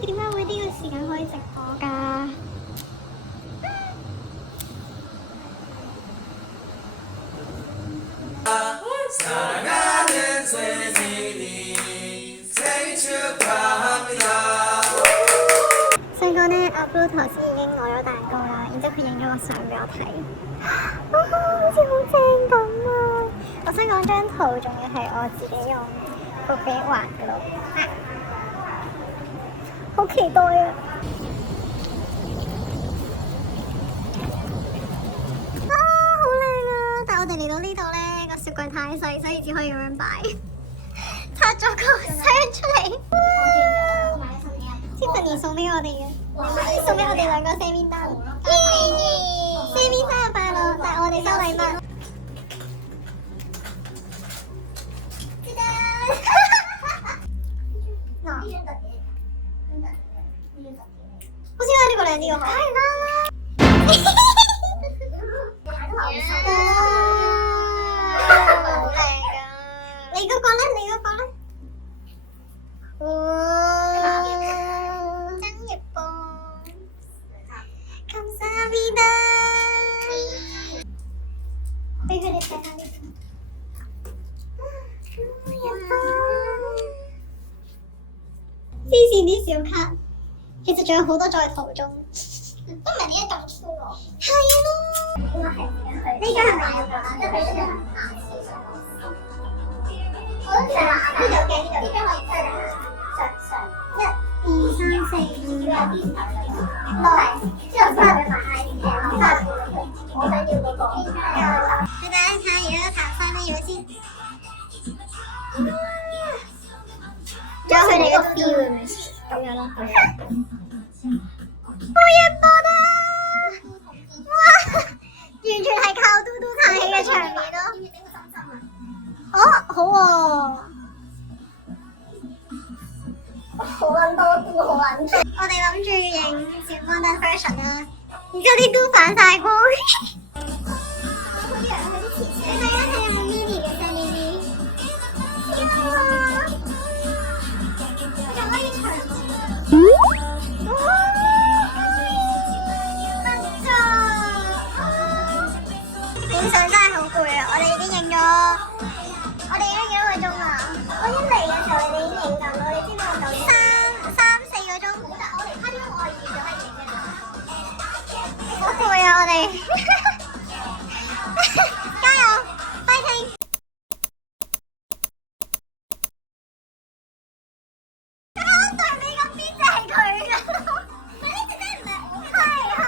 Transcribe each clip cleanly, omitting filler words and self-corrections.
點解會呢個時間可以直播㗎？細個咧，阿 Blue 頭先已經攞咗蛋糕啦，然之後佢影咗個相俾我睇，好似好正咁啊！我想講張圖仲要係我自己用個筆畫嘅咯，好期待啊！好靚啊！但係我哋嚟到呢度咧，個雪櫃太細，所以只可以咁樣擺，拆咗個箱出嚟。Tiffany 送俾我哋嘅，送俾我哋兩個 Sammy 單。Sammy 生日快樂！但係我哋收禮物。嗱，好似呢個靚啲喎。係啦。好靚啊！你嗰個咧？你嗰個咧？哇！真嘅噃，咁沙比達，俾佢哋睇下呢個。黐線啲小卡，其實仲有好多在途中。都唔係點解咁粗咯？係咯。呢個係咪？即係佢出嚟行廁所。我都想呢度嘅呢度，呢邊可以出嚟上1、2、3、4、5、6，之後翻去買 ice cream，我想要嗰個。你睇下而家行翻咩樣先？仲有佢哋嘅 feel 咁樣咯。好嘢波啦！哇，完全係靠嘟嘟撐起嘅場面咯。哦，好喎，好撚多嘟，好撚多。我哋諗住影小方丹 version 啦，然之後啲嘟反晒光。你睇下睇有冇 mini 嘅聲呢啲？我仲可以長。哇！影相真係好攰啊！我哋已經影咗。我哋影咗幾多個鐘啊？我一嚟嘅時候，你哋已經影緊咯，你知唔知我9點3、4個鐘？但係我哋拍咗我預咗係影嘅啦。好攰啊！我哋加油 ，fighting！啊！對尾嗰邊就係佢㗎，呢隻真係唔係我嘅。係。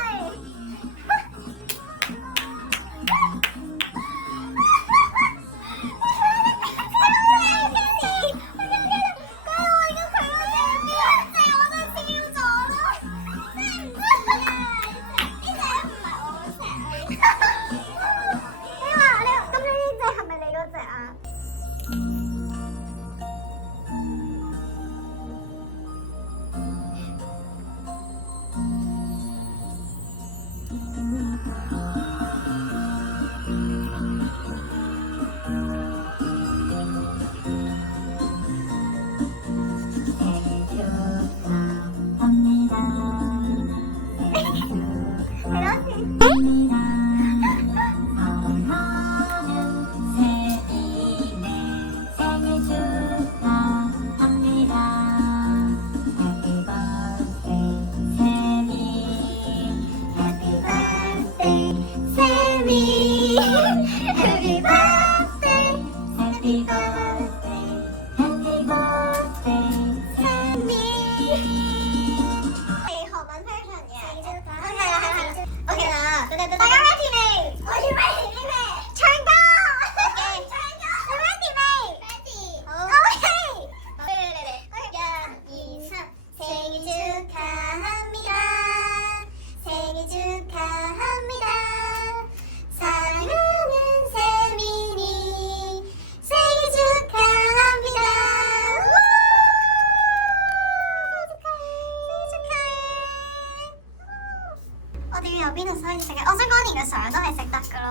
我哋要由邊度開始食嘅？我想講連個相都係食得㗎咯。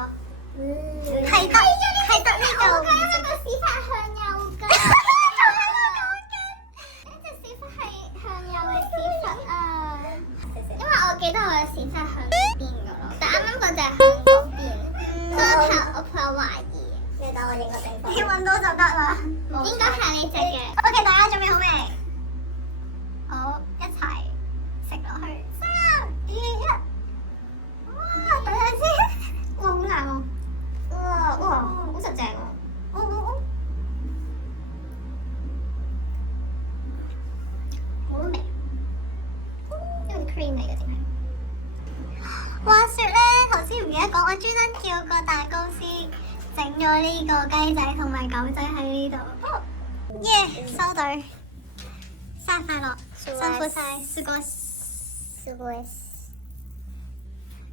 係得呢個。佢因為個屎忽向右㗎。呢隻屎忽係向右嘅屎忽啊！因為我記得我嘅屎忽係向邊㗎咯，但啱啱嗰隻係向左邊，所以我懷疑。你等我影個地方。你揾到就得啦。應該係呢隻嘅。OK， 大家準備好未？好，一齊食落去。3、2、1。哇！等陣先。哇，好難喎。哇，好實淨喎。好味。因為 cream 嚟嘅淨係。話説咧，頭先唔記得講，我專登叫個蛋糕師整咗呢個雞仔同埋狗仔喺呢度。耶！收隊，生日快樂，辛苦晒，試過。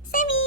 Sammy。